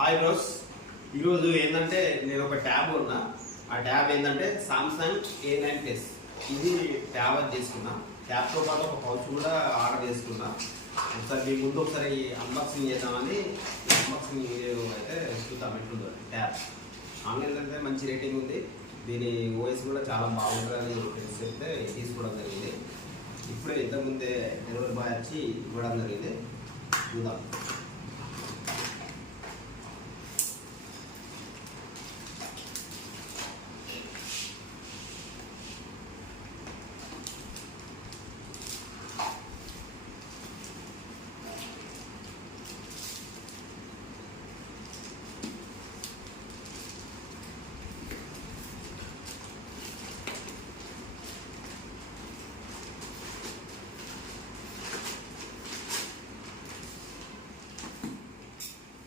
Hi bros, ఈరోజు ఏంటంటే నేను ఒక ట్యాబ్ ఉన్నా. ఆ ట్యాబ్ ఏంటంటే సామ్సంగ్ A9+. ఇది ట్యాబ్ అని తీసుకున్నా. ట్యాబ్తో పాటు ఒక పౌచ్ కూడా ఆర్డర్ చేసుకున్నా. ఒకసారి మీ ముందు ఒకసారి అన్బాక్సింగ్ చేద్దామని అన్బాక్సింగ్ అయితే చూద్దాం ఎట్లుందో. ట్యాబ్ ఆన్లైన్లో అయితే మంచి రేటింగ్ ఉంది. దీని ఓఎస్ కూడా చాలా బాగుంటుందని చెప్తే తీసుకోవడం జరిగింది. ఇప్పుడే ఇంతకుముందే డెలివరీ బాయ్ వచ్చి ఇవ్వడం జరిగింది. చూద్దాం.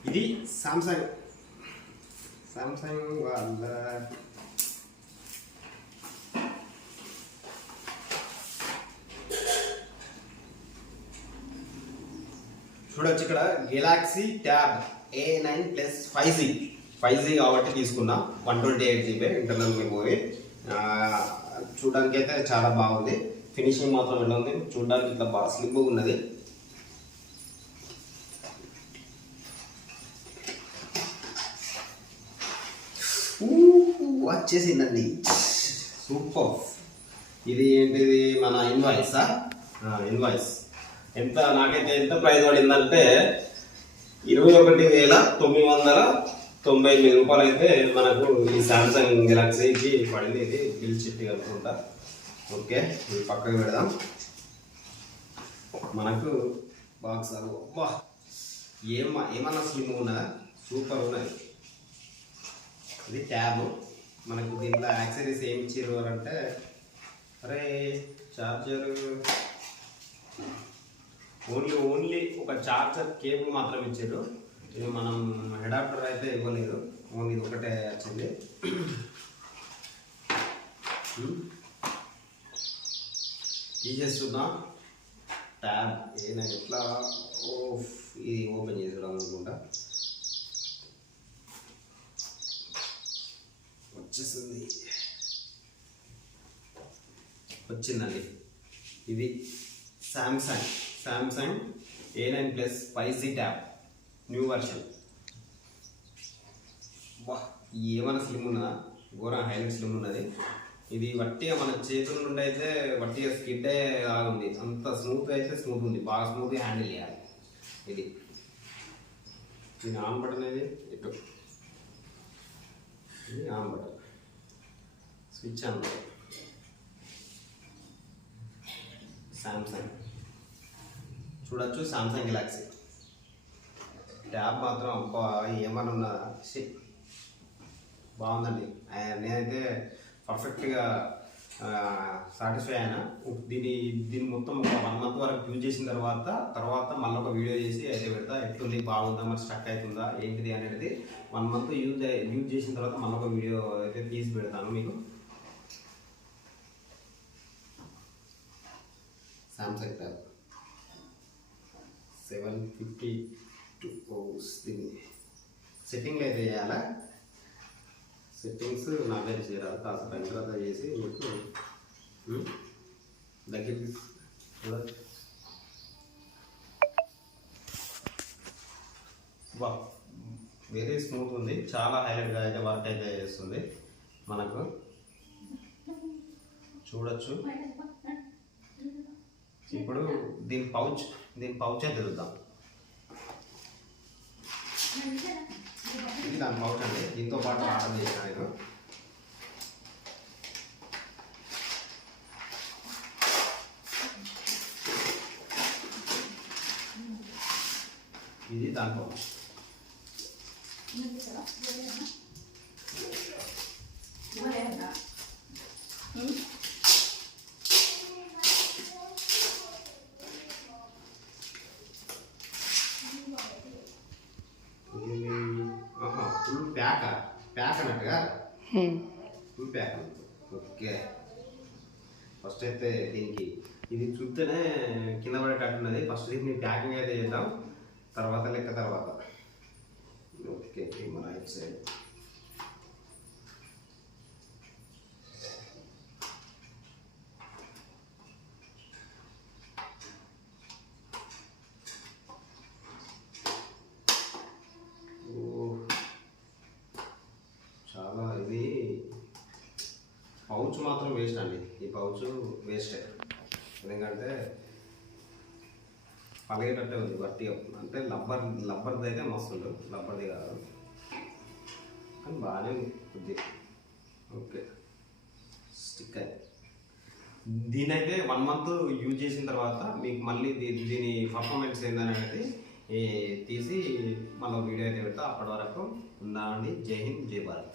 ఇది సామ్సంగ్ వాళ్ళ చూడొచ్చు. ఇక్కడ గెలాక్సీ ట్యాబ్ A9+ 5G కాబట్టి తీసుకున్నా. 128 GB ఇంటర్నల్ మెమరీ. చూడడానికి అయితే చాలా బాగుంది. ఫినిషింగ్ మాత్రం ఎలా ఉంది చూడడానికి, ఇట్లా బాగా స్లిమ్గా ఉన్నది. వచ్చేసిందండి, సూపర్. ఇది ఏంటిది, మన ఇన్వాయిస్ ఎంత నాకైతే ఎంత ప్రైస్ పడిందంటే 21,998 రూపాయలు అయితే మనకు ఈ సామ్సంగ్ గెలాక్సీకి పడింది. ఇది బిల్ చిట్టి అనుకుంటా. ఓకే, ఇది పక్కకు పెడదాం. మనకు బాక్స్ అబ్బా ఏమన్నా స్లిమ్ ఉన్నదా, సూపర్ ఉన్నది. ఇది ట్యాబ్. మనకు దీంట్లో యాక్సెసరీస్ ఏమి ఇచ్చారు అంటే, అరే చార్జర్ ఓన్లీ ఒక చార్జర్ కేబుల్ మాత్రం ఇచ్చారు. ఇది మనం అడాప్టర్ అయితే ఇవ్వలేదు, ఓన్లీ ఇది ఒకటే వచ్చింది. తీసేస్తున్నా ట్యాబ్. నాకు ఎట్లా ఇది ఓపెన్ చేసేయడం అనుకుంటా. వచ్చిందండి. ఇది Samsung A9+ 5G tab new version. బా ఏమైనా స్లిమ్ ఉన్నదా, ఘోర హైలైట్ స్లిమ్ ఉన్నది. ఇది వట్టిగా మన చేతుల నుండి అయితే వట్టిగా స్కిడ్ ఉంది. అంత స్మూత్ అయితే స్మూత్ ఉంది, బాగా స్మూత్గా హ్యాండిల్ చేయాలి. ఇది ఆన్ బటన్ అనేది ఇటు, ఇది on button, switch on button. Samsung చూడొచ్చు, సామ్సంగ్ గెలాక్సీ ట్యాబ్ మాత్రం అబ్బా ఏమన్నా ఉన్నదా, బాగుందండి. నేనైతే పర్ఫెక్ట్గా సాటిస్ఫై అయినా. దీన్ని మొత్తం ఒక 1 month వరకు యూజ్ చేసిన తర్వాత మళ్ళీ ఒక వీడియో చేసి అయితే పెడతా. ఎట్లుంది, బాగుందా, మరి స్టక్ అవుతుందా ఏంటిది అనేది 1 month యూజ్ చేసిన తర్వాత మళ్ళీ ఒక వీడియో అయితే తీసి పెడతాను మీకు. సామ్సంగ్ ట్యాబ్ 752 దీన్ని సెట్టింగ్లో అయితే చేయాలా. సెట్టింగ్స్ నాకైతే చేయాలి. కాస్త టైం తర్వాత చేసి మీకు దగ్గరికి బా వెరీ స్మూత్ ఉంది. చాలా హైలైట్గా అయితే వర్క్ అయితే చేస్తుంది. మనకు చూడొచ్చు. ఇప్పుడు దీని పౌచ్ అయితే చూద్దాం. ఇది దాని పౌచ్ అండి. దీంతో పాటు ఆర్డర్ చేసిన నేను. ఇది దాని పౌచ్. ఫుల్ ప్యాక్ అన్నట్టుగా, ఫుల్ ప్యాక్. ఓకే, ఫస్ట్ అయితే దీనికి ఇది చూస్తేనే కింద పడేటట్టున్నది. ఫస్ట్ దీన్ని ప్యాకింగ్ అయితే చేద్దాం, తర్వాత లెక్క తర్వాత. Okay, left side. చాలా ఇది పౌచ్ మాత్రం వేస్ట్ అండి. ఈ పౌచ్ వేస్టే, ఎందుకంటే పలిగేటట్టే ఉంది బట్టి. అంటే లబ్బర్ది అయితే మస్తు ఉంటుంది, లబ్బర్ది కాదు కానీ బాగానే ఉంది కొద్ది. ఓకే, స్టిక్ అయ్యి దీనైతే 1 మంత్ యూజ్ చేసిన తర్వాత మీకు మళ్ళీ దీని పర్ఫార్మెన్స్ ఏందనేది తీసి మళ్ళీ వీడియో అయితే పెడతా. అప్పటి వరకు ఉందా అండి. జై హింద్, జై భారత్.